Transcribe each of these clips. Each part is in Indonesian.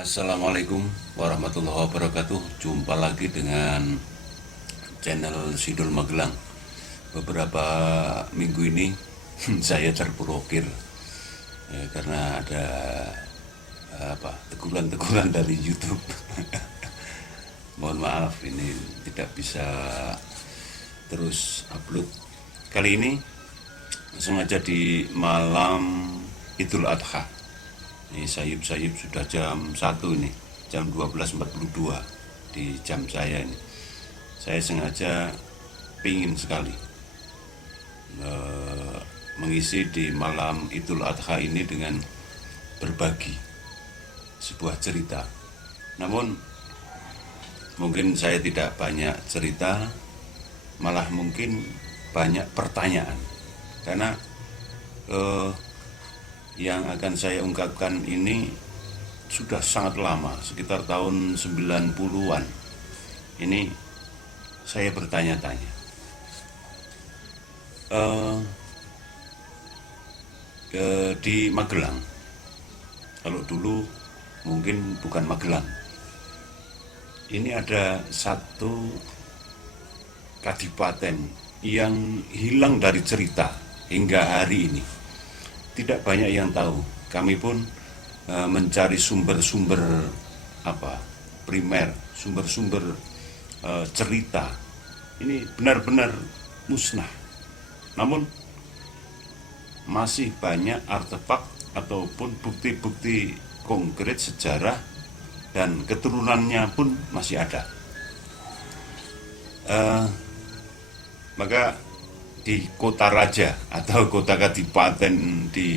Assalamualaikum warahmatullahi wabarakatuh. Jumpa lagi dengan channel Sidul Magelang. Beberapa minggu ini saya terprovokir karena ada teguran-teguran dari YouTube. Mohon maaf, ini tidak bisa terus upload. Kali ini sengaja di malam Idul Adha. Ini sayup-sayup sudah jam 1 ini, jam 12.42 di jam saya ini. Saya sengaja pingin sekali mengisi di malam Idul Adha ini dengan berbagi sebuah cerita. Namun mungkin saya tidak banyak cerita, malah mungkin banyak pertanyaan. Karena yang akan saya ungkapkan ini sudah sangat lama, sekitar tahun 90-an. Ini saya bertanya-tanya. Di Magelang, kalau dulu mungkin bukan Magelang, ini ada satu kadipaten yang hilang dari cerita hingga hari ini. Tidak banyak yang tahu. Kami pun mencari sumber-sumber primer, sumber-sumber cerita. Ini benar-benar musnah. Namun masih banyak artefak ataupun bukti-bukti konkret sejarah dan keturunannya pun masih ada. Maka di kota raja atau kota kadipaten di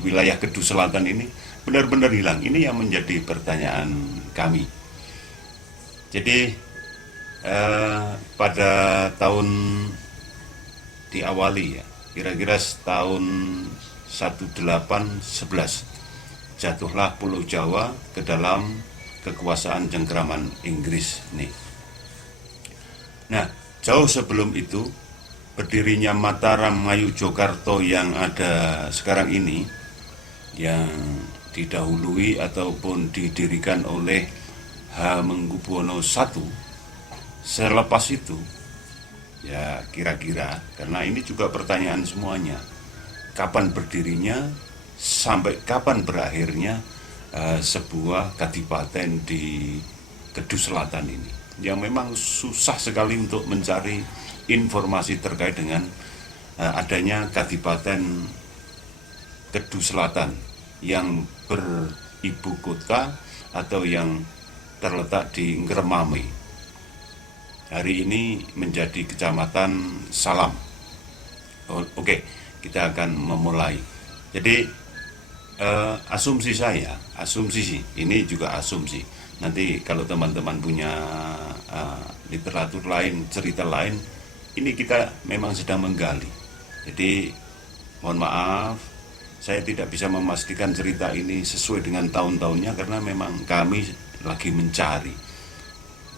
wilayah Kedu Selatan ini benar-benar hilang. Ini yang menjadi pertanyaan kami. Jadi pada tahun diawali ya, kira-kira tahun 1811 jatuhlah Pulau Jawa ke dalam kekuasaan cengkraman Inggris nih. Nah, jauh sebelum itu berdirinya Mataram Ngayogyakarta yang ada sekarang ini, yang didahului ataupun didirikan oleh Hamengkubuwono I. Selepas itu, ya kira-kira, karena ini juga pertanyaan semuanya, kapan berdirinya, sampai kapan berakhirnya sebuah kadipaten di Kedu Selatan ini, yang memang susah sekali untuk mencari informasi terkait dengan adanya kadipaten Kedu Selatan yang beribu kota atau yang terletak di Ngremame. Hari ini menjadi kecamatan Salam. Oke, kita akan memulai. Jadi asumsi saya, ini juga asumsi. Nanti kalau teman-teman punya literatur lain, cerita lain, ini kita memang sedang menggali. Jadi mohon maaf, saya tidak bisa memastikan cerita ini sesuai dengan tahun-tahunnya karena memang kami lagi mencari.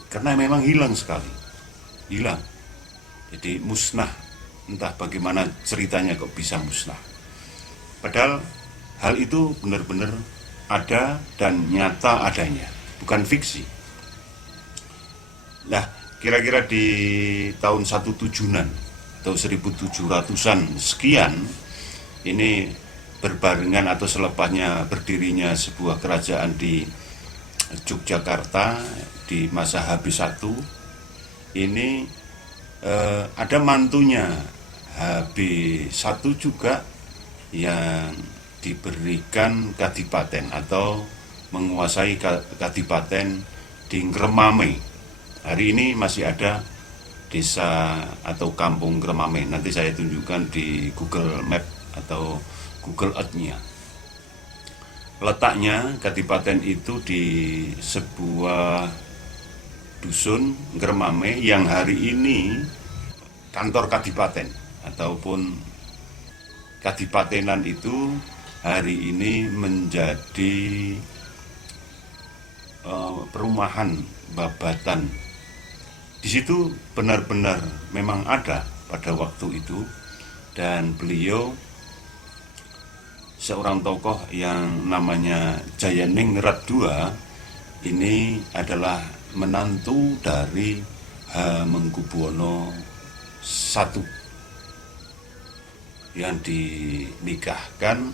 Karena memang hilang sekali. Hilang. Jadi musnah. Entah bagaimana ceritanya kok bisa musnah. Padahal hal itu benar-benar ada dan nyata adanya, bukan fiksi. Nah, kira-kira di tahun 1700-an atau 1700-an sekian, ini berbarengan atau selepasnya berdirinya sebuah kerajaan di Yogyakarta di masa HB1. Ini ada mantunya HB1 juga yang diberikan kadipaten atau menguasai kadipaten di Ngremame. Hari ini masih ada desa atau kampung Ngremame. Nanti saya tunjukkan di Google Map atau Google Earth-nya. Letaknya kadipaten itu di sebuah dusun Ngremame yang hari ini kantor kadipaten ataupun kadipatenan itu hari ini menjadi perumahan babatan. Di situ benar-benar memang ada pada waktu itu, dan beliau seorang tokoh yang namanya Jayaningrat II ini adalah menantu dari Hamengkubuwono I yang dinikahkan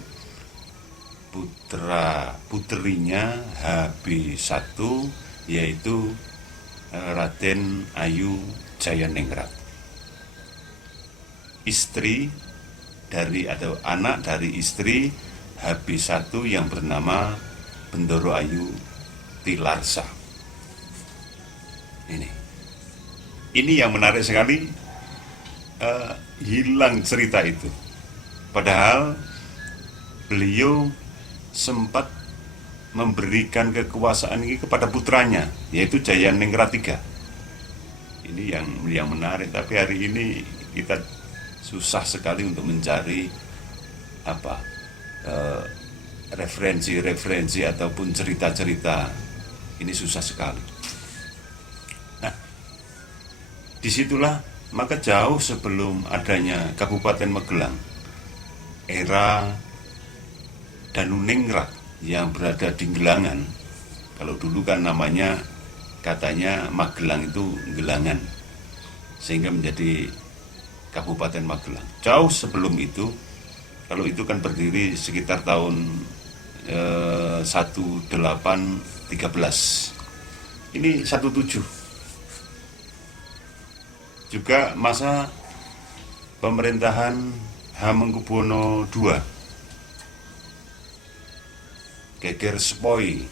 putrinya HB1, yaitu Raden Ayu Jayaningrat, istri dari atau anak dari istri HB1 yang bernama Bendoro Ayu Tilarsa. Ini yang menarik sekali, hilang cerita itu. Padahal beliau sempat memberikan kekuasaan ini kepada putranya, yaitu Jayaningrat III. Ini yang menarik. Tapi hari ini kita susah sekali untuk mencari referensi ataupun cerita-cerita. Ini susah sekali. Nah, disitulah maka jauh sebelum adanya Kabupaten Magelang, era Danuningrat yang berada di Gelangan. Kalau dulu kan namanya katanya Magelang itu Gelangan, sehingga menjadi Kabupaten Magelang. Jauh sebelum itu, kalau itu kan berdiri sekitar tahun 1813. Ini 17. Juga masa pemerintahan Hamengkubuwono II, Geger Sepoi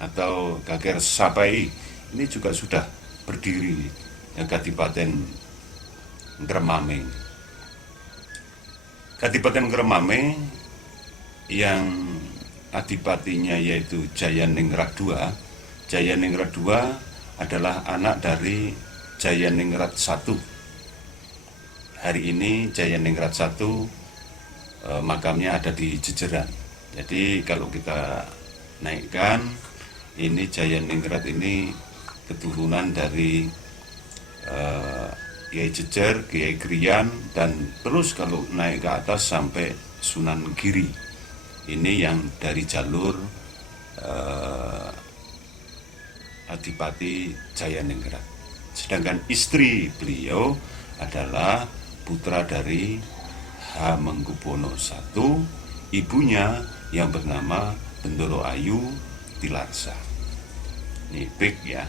atau Geger Sapai, ini juga sudah berdiri Kadipaten Ngremame. Kadipaten Ngremame yang adipatinya yaitu Jayaningrat II. Jayaningrat II adalah anak dari Jayaningrat I. Hari ini Jayaningrat I makamnya ada di Jejeran. Jadi kalau kita naikkan, ini Jayaningrat ini keturunan dari Kiai Jejer, Kiai Grian, dan terus kalau naik ke atas sampai Sunan Giri. Ini yang dari jalur Adipati Jayaningrat. Sedangkan istri beliau adalah putra dari Hamengkubuwono I, ibunya yang bernama Bendoro Ayu Tilarsa. Ini big ya.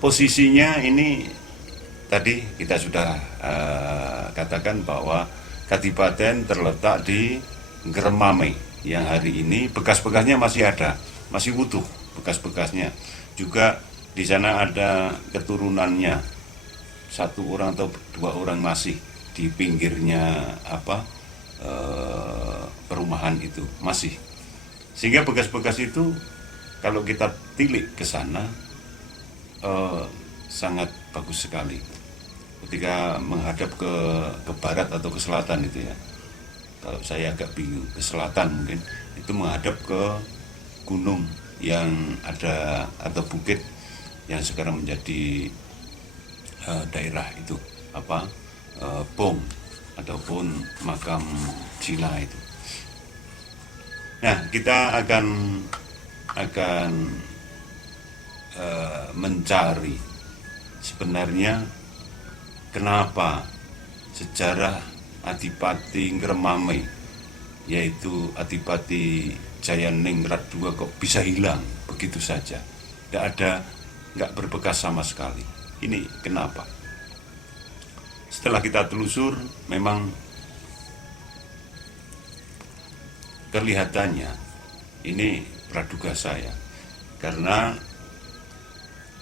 Posisinya ini tadi kita sudah katakan bahwa Kadipaten terletak di Ngremame, yang hari ini bekas-bekasnya masih ada, masih utuh bekas-bekasnya. Juga di sana ada keturunannya, 1 orang atau 2 orang masih di pinggirnya perumahan itu masih. Sehingga bekas-bekas itu kalau kita tilik ke sana sangat bagus sekali. Ketika menghadap ke barat atau ke selatan itu ya. Kalau saya agak bingung, ke selatan mungkin itu menghadap ke gunung yang ada atau bukit yang sekarang menjadi daerah itu Bong ataupun makam Cina itu. Nah, kita akan mencari sebenarnya kenapa sejarah Adipati Ngremame, yaitu Adipati Jayaningrat II, kok bisa hilang begitu saja, nggak berbekas sama sekali. Ini kenapa? Setelah kita telusur, memang kelihatannya ini praduga saya, karena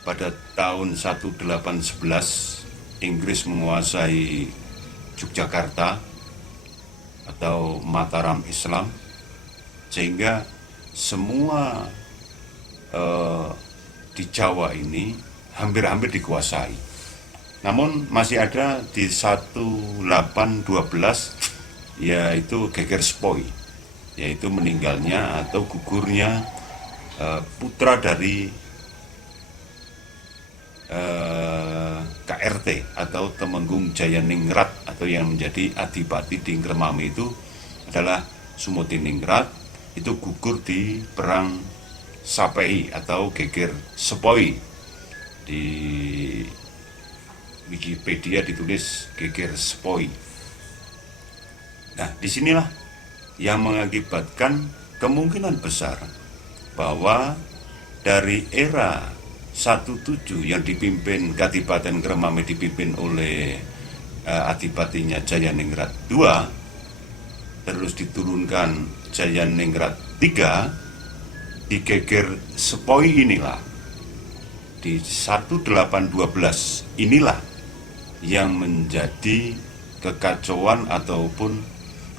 pada tahun 1811 Inggris menguasai Yogyakarta atau Mataram Islam, sehingga semua di Jawa ini hampir-hampir dikuasai. Namun masih ada di 1812 yaitu Geger Sepoi, yaitu meninggalnya atau gugurnya putra dari KRT atau Temenggung Jayaningrat, atau yang menjadi adipati di Ngremame itu adalah Sumotiningrat. Itu gugur di perang Sapei atau Geger Sepoi. Di Wikipedia ditulis Geger Sepoi. Nah, disinilah yang mengakibatkan kemungkinan besar bahwa dari era 17 yang dipimpin Kadipaten Kremame dipimpin oleh Adipatinya Jayaningrat II, terus diturunkan Jayaningrat III, di Geger Sepoi inilah, di 1812 inilah yang menjadi kekacauan ataupun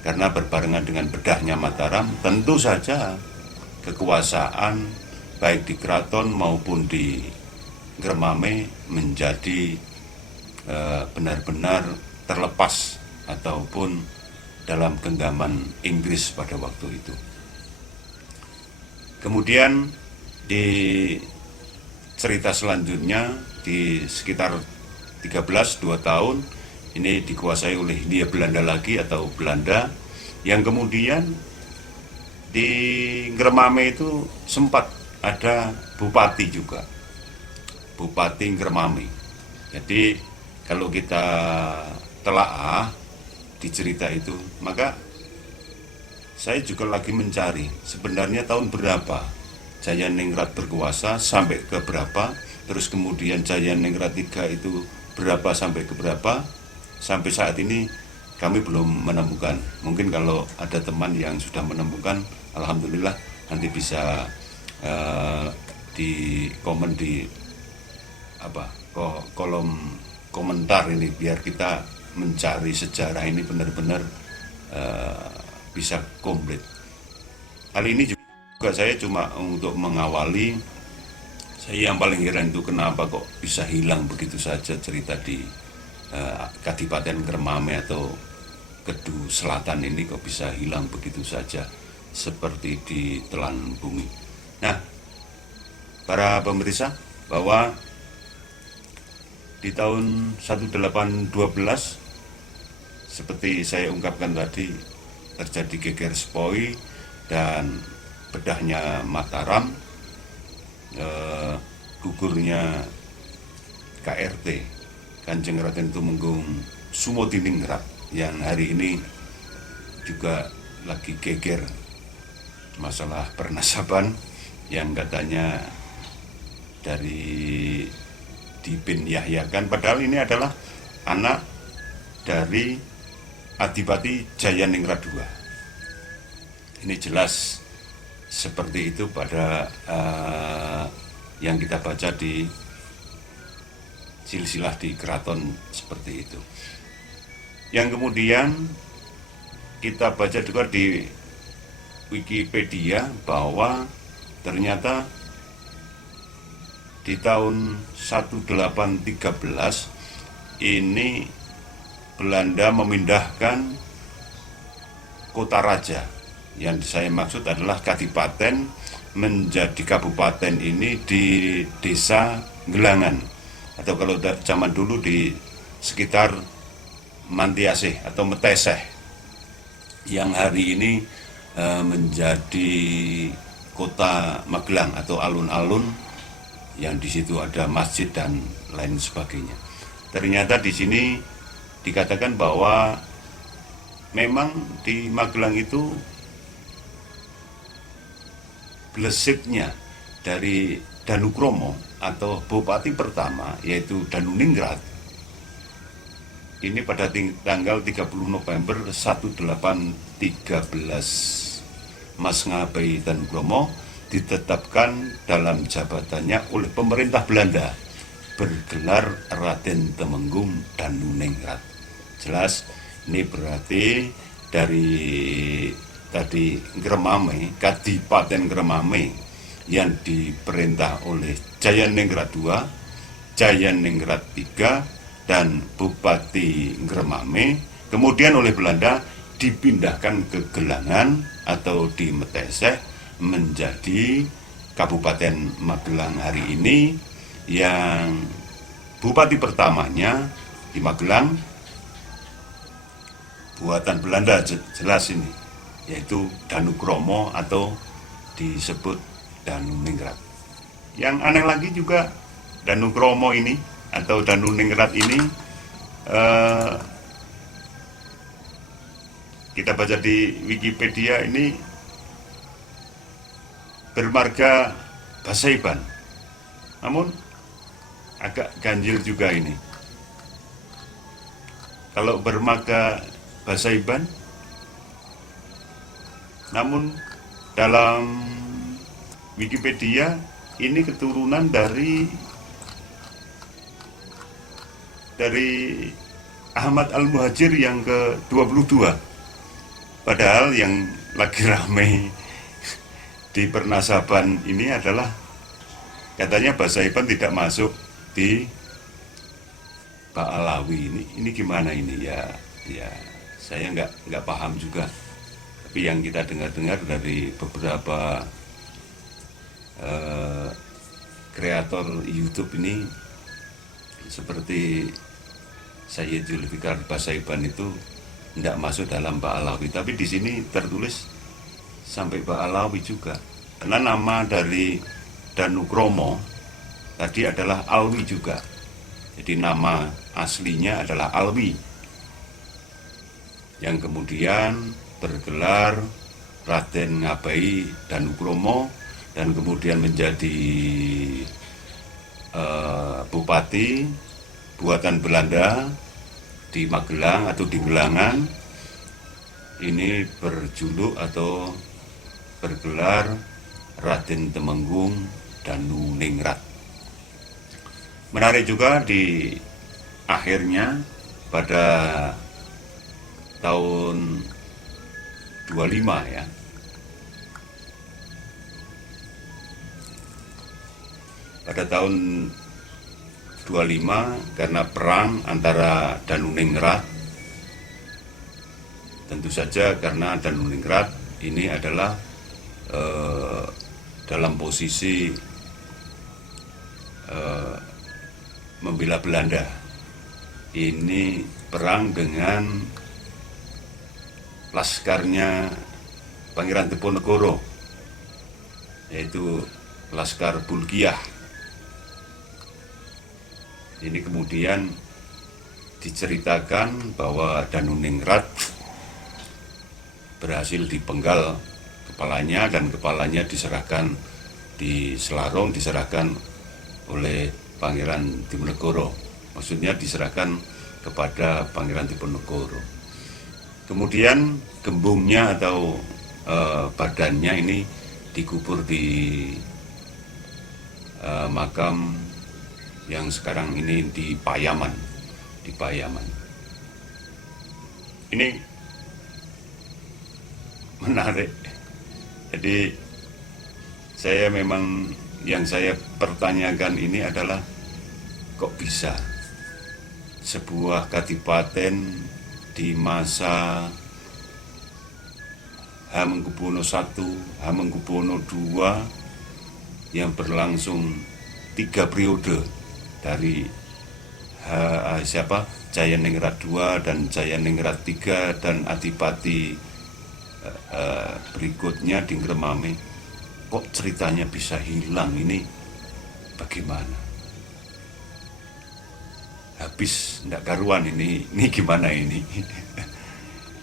karena berbarengan dengan bedahnya Mataram, tentu saja kekuasaan baik di keraton maupun di Kremame menjadi benar-benar terlepas ataupun dalam genggaman Inggris pada waktu itu. Kemudian di cerita selanjutnya di sekitar 2 tahun ini dikuasai oleh Hindia Belanda lagi atau Belanda, yang kemudian di Kremame itu sempat ada bupati juga, Bupati Kremame. Jadi kalau kita telaah di cerita itu, maka saya juga lagi mencari sebenarnya tahun berapa Jayaningrat berkuasa sampai ke berapa, terus kemudian Jayaningrat III itu berapa sampai ke berapa. Sampai saat ini kami belum menemukan. Mungkin kalau ada teman yang sudah menemukan, alhamdulillah nanti bisa di komen di kolom komentar ini, biar kita mencari sejarah ini benar-benar bisa komplit. Kali ini juga saya cuma untuk mengawali. Saya yang paling heran itu kenapa kok bisa hilang begitu saja cerita di Kadipaten Kremame atau Kedu Selatan ini, kok bisa hilang begitu saja seperti ditelan bumi. Nah, para pemirsa, bahwa di tahun 1812 seperti saya ungkapkan tadi, terjadi Geger Sepoi dan bedahnya Mataram, gugurnya KRT Kanjeng Raden Tumenggung Sumodiningrat yang hari ini juga lagi geger masalah pernasaban, yang katanya dari Dipin Yahyakan, padahal ini adalah anak dari Adipati Jayaningrat II. Ini jelas seperti itu pada yang kita baca di silsilah di keraton seperti itu. Yang kemudian kita baca juga di Wikipedia bahwa ternyata di tahun 1813 ini Belanda memindahkan kota raja, yang saya maksud adalah kadipaten menjadi kabupaten ini di desa Gelangan, atau kalau zaman dulu di sekitar Mantiasih atau Meteseh, yang hari ini menjadi kota Magelang atau alun-alun, yang di situ ada masjid dan lain sebagainya. Ternyata di sini dikatakan bahwa memang di Magelang itu blesiknya dari Danukromo atau bupati pertama, yaitu Danuningrat, ini pada tanggal 30 November 1813 Mas Ngabai Danukromo ditetapkan dalam jabatannya oleh pemerintah Belanda bergelar Raden Temenggung Danuningrat. Jelas ini berarti dari tadi Kremame, Kadipaten Kremame yang diperintah oleh Jayaningrat II, Jayaningrat III, dan Bupati Kremame, kemudian oleh Belanda dipindahkan ke Gelangan atau di Meteseh menjadi Kabupaten Magelang hari ini, yang bupati pertamanya di Magelang buatan Belanda jelas ini, yaitu Danukromo atau disebut Danuningrat. Yang aneh lagi juga Danukromo ini atau Danuningrat ini kita baca di Wikipedia ini bermarga Basaiban. Namun agak ganjil juga ini. Kalau bermarga Basaiban, namun dalam Wikipedia ini keturunan dari Ahmad Al-Muhajir yang ke-22. Padahal yang lagi ramai di pernasaban ini adalah katanya Basaiban tidak masuk di Ba'alawi. Ini gimana ini ya saya nggak paham juga. Tapi yang kita dengar dari beberapa kreator YouTube ini seperti Sayyid Zulfikar Basaiban itu tidak masuk dalam Ba'alawi, tapi di sini tertulis sampai Ba'alawi juga. Karena nama dari Danukromo tadi adalah Alwi juga. Jadi nama aslinya adalah Alwi, yang kemudian bergelar Raden Ngabai Danukromo dan kemudian menjadi bupati buatan Belanda di Magelang atau di Gelangan. Ini berjuluk atau bergelar Raden Temenggung Danuningrat. Menarik juga di akhirnya pada tahun 25 ya. Pada tahun 25 karena perang antara Danuningrat, tentu saja karena Danuningrat ini adalah dalam posisi membela Belanda. Ini perang dengan laskarnya Pangeran Diponegoro, yaitu Laskar Bulkiah. Ini kemudian diceritakan bahwa Danuningrat berhasil dipenggal kepalanya dan kepalanya diserahkan di Selarong, diserahkan oleh Pangeran Diponegoro. Maksudnya diserahkan kepada Pangeran Diponegoro. Kemudian gembungnya atau badannya ini dikubur di makam yang sekarang ini di Payaman. Ini menarik. Jadi yang saya pertanyakan ini adalah kok bisa sebuah kadipaten di masa Hamengkubuwono I, Hamengkubuwono II yang berlangsung 3 periode dari Jayaningrat II dan Jayaningrat III dan Adipati berikutnya Dingremame, kok ceritanya bisa hilang, ini bagaimana? Habis ndak karuan ini gimana ini?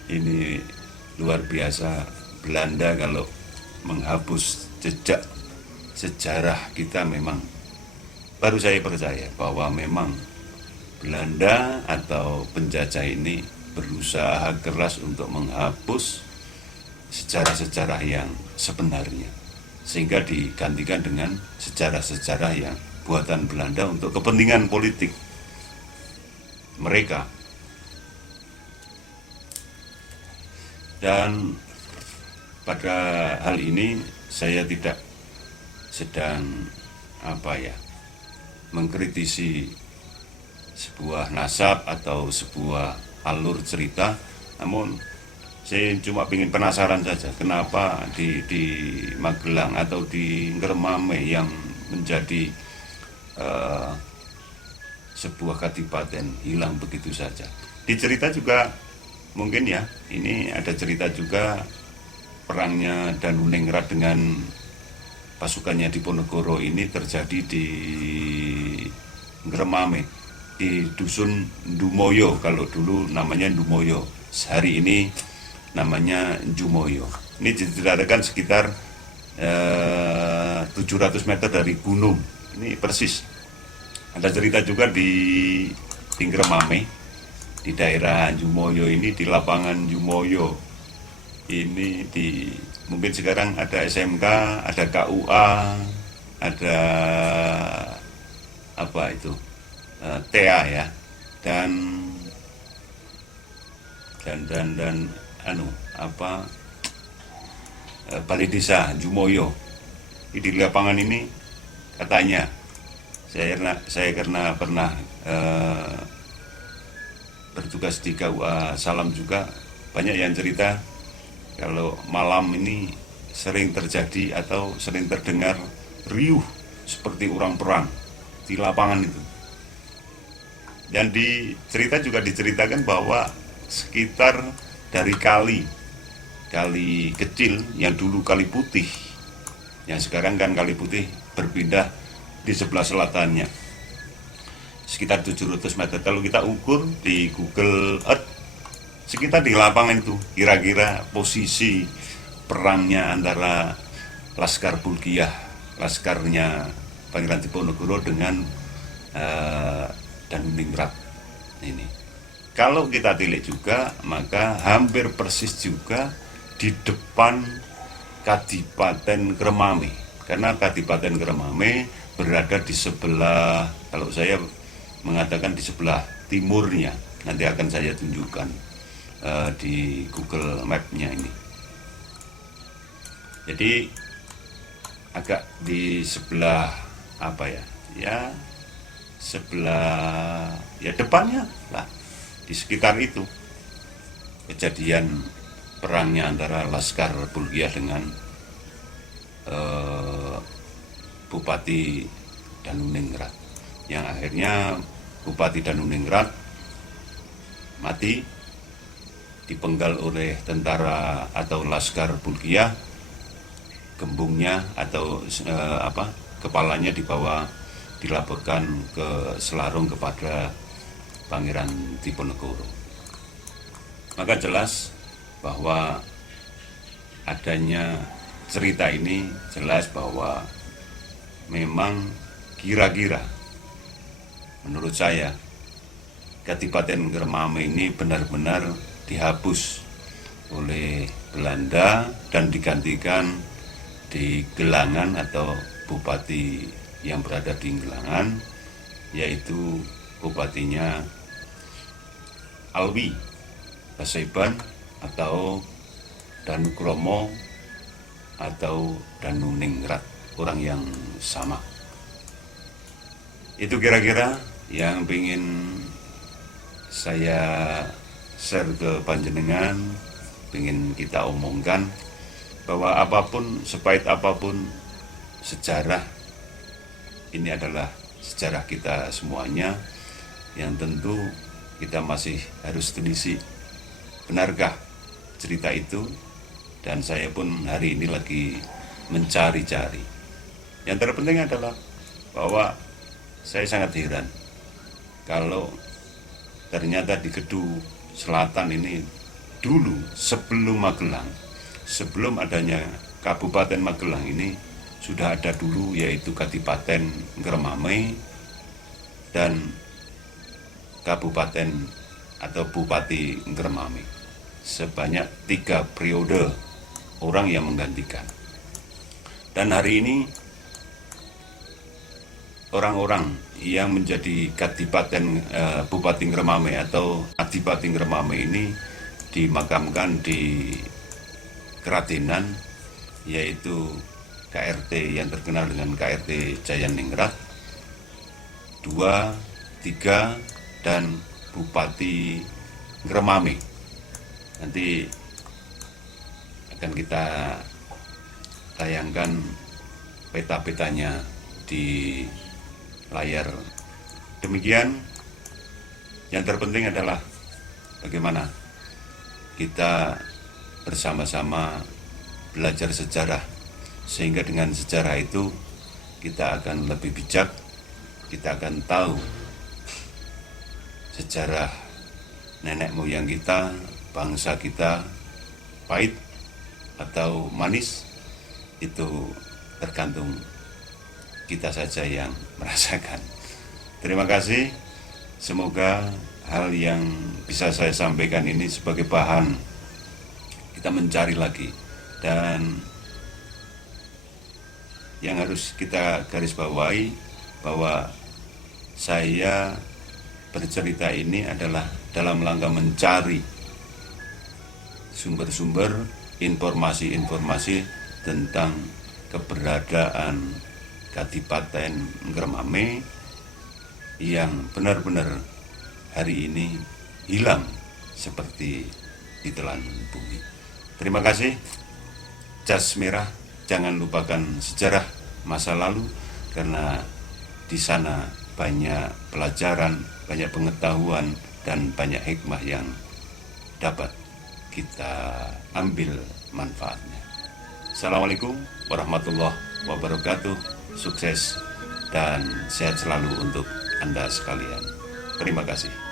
Ini luar biasa. Belanda kalau menghapus jejak sejarah kita memang baru saya percaya bahwa memang Belanda atau penjajah ini berusaha keras untuk menghapus sejarah-sejarah yang sebenarnya, sehingga digantikan dengan sejarah-sejarah yang buatan Belanda untuk kepentingan politik mereka. Dan pada hal ini saya tidak sedang mengkritisi sebuah nasab atau sebuah alur cerita, namun saya cuma ingin penasaran saja kenapa di Magelang atau di Ngremame yang menjadi sebuah kadipaten hilang begitu saja. Di cerita juga mungkin ya, ini ada cerita juga perangnya Danuningrat dengan pasukannya Diponegoro ini terjadi di Ngremame, di dusun Ndumoyo. Kalau dulu namanya Ndumoyo, hari ini namanya Njumoyo. Ini diceritakan sekitar 700 meter dari gunung. Ini persis. Ada cerita juga di Ngremame, di daerah Njumoyo ini, di lapangan Njumoyo ini, mungkin sekarang ada SMK, ada KUA, ada apa itu, TA ya, dan Balai Desa Njumoyo. Di lapangan ini katanya, saya karena pernah bertugas di KUA Salam juga, banyak yang cerita kalau malam ini sering terjadi atau sering terdengar riuh seperti orang perang di lapangan itu. Dan juga diceritakan bahwa sekitar dari kali kecil yang dulu Kali Putih, yang sekarang kan Kali Putih berpindah di sebelah selatannya, sekitar 700 meter. Kalau kita ukur di Google Earth, sekitar di lapangan itu kira-kira posisi perangnya antara Laskar Bulkiah, laskarnya Pangeran Diponegoro dengan Danuningrat ini. Kalau kita tilik juga, maka hampir persis juga di depan Kadipaten Ngremame, karena Kadipaten Ngremame berada di sebelah, kalau saya mengatakan di sebelah timurnya, nanti akan saya tunjukkan di Google Map-nya ini. Jadi agak di sebelah sebelah depannya lah, di sekitar itu kejadian perangnya antara Laskar Bulkiah dengan Bupati Danuningrat, yang akhirnya Bupati Danuningrat mati dipenggal oleh tentara atau Laskar Bulkiah. Gembungnya atau kepalanya dilaporkan ke Selarong kepada Pangeran Diponegoro. Maka jelas bahwa adanya cerita ini jelas bahwa memang kira-kira menurut saya Kadipaten Ngremame ini benar-benar dihapus oleh Belanda dan digantikan di Gelangan atau bupati yang berada di Gelangan, yaitu bupatinya Alwi Basaiban atau Danukromo atau Danuningrat, orang yang sama. Itu kira-kira yang ingin saya share ke panjenengan, ingin kita omongkan, bahwa apapun, sepahit apapun sejarah, ini adalah sejarah kita semuanya, yang tentu kita masih harus teliti benarkah cerita itu. Dan saya pun hari ini lagi mencari-cari. Yang terpenting adalah bahwa saya sangat heran kalau ternyata di Kedu Selatan ini dulu sebelum Magelang, sebelum adanya Kabupaten Magelang ini, sudah ada dulu yaitu Kadipaten Ngremame dan Kabupaten atau Bupati Ngremame. Sebanyak 3 periode orang yang menggantikan. Dan hari ini orang-orang yang menjadi Kadipaten Bupati Ngremame atau Adipati Ngremame ini dimakamkan di Keratenan, yaitu KRT yang terkenal dengan KRT Jayaningrat 2, 3, dan Bupati Ngremame. Nanti akan kita tayangkan peta-petanya di layar. Demikian, yang terpenting adalah bagaimana kita bersama-sama belajar sejarah Sehingga dengan sejarah itu kita akan lebih bijak, kita akan tahu sejarah nenek moyang kita, bangsa kita, pahit atau manis, itu tergantung kita saja yang merasakan. Terima kasih, semoga hal yang bisa saya sampaikan ini sebagai bahan kita mencari lagi. Dan yang harus kita garis bawahi bahwa saya bercerita ini adalah dalam rangka mencari sumber-sumber informasi-informasi tentang keberadaan Kadipaten Ngremame yang benar-benar hari ini hilang seperti ditelan bumi. Terima kasih. Jas merah, jangan lupakan sejarah masa lalu, karena di sana banyak pelajaran, banyak pengetahuan, dan banyak hikmah yang dapat kita ambil manfaatnya. Assalamualaikum warahmatullahi wabarakatuh. Sukses dan sehat selalu untuk Anda sekalian. Terima kasih.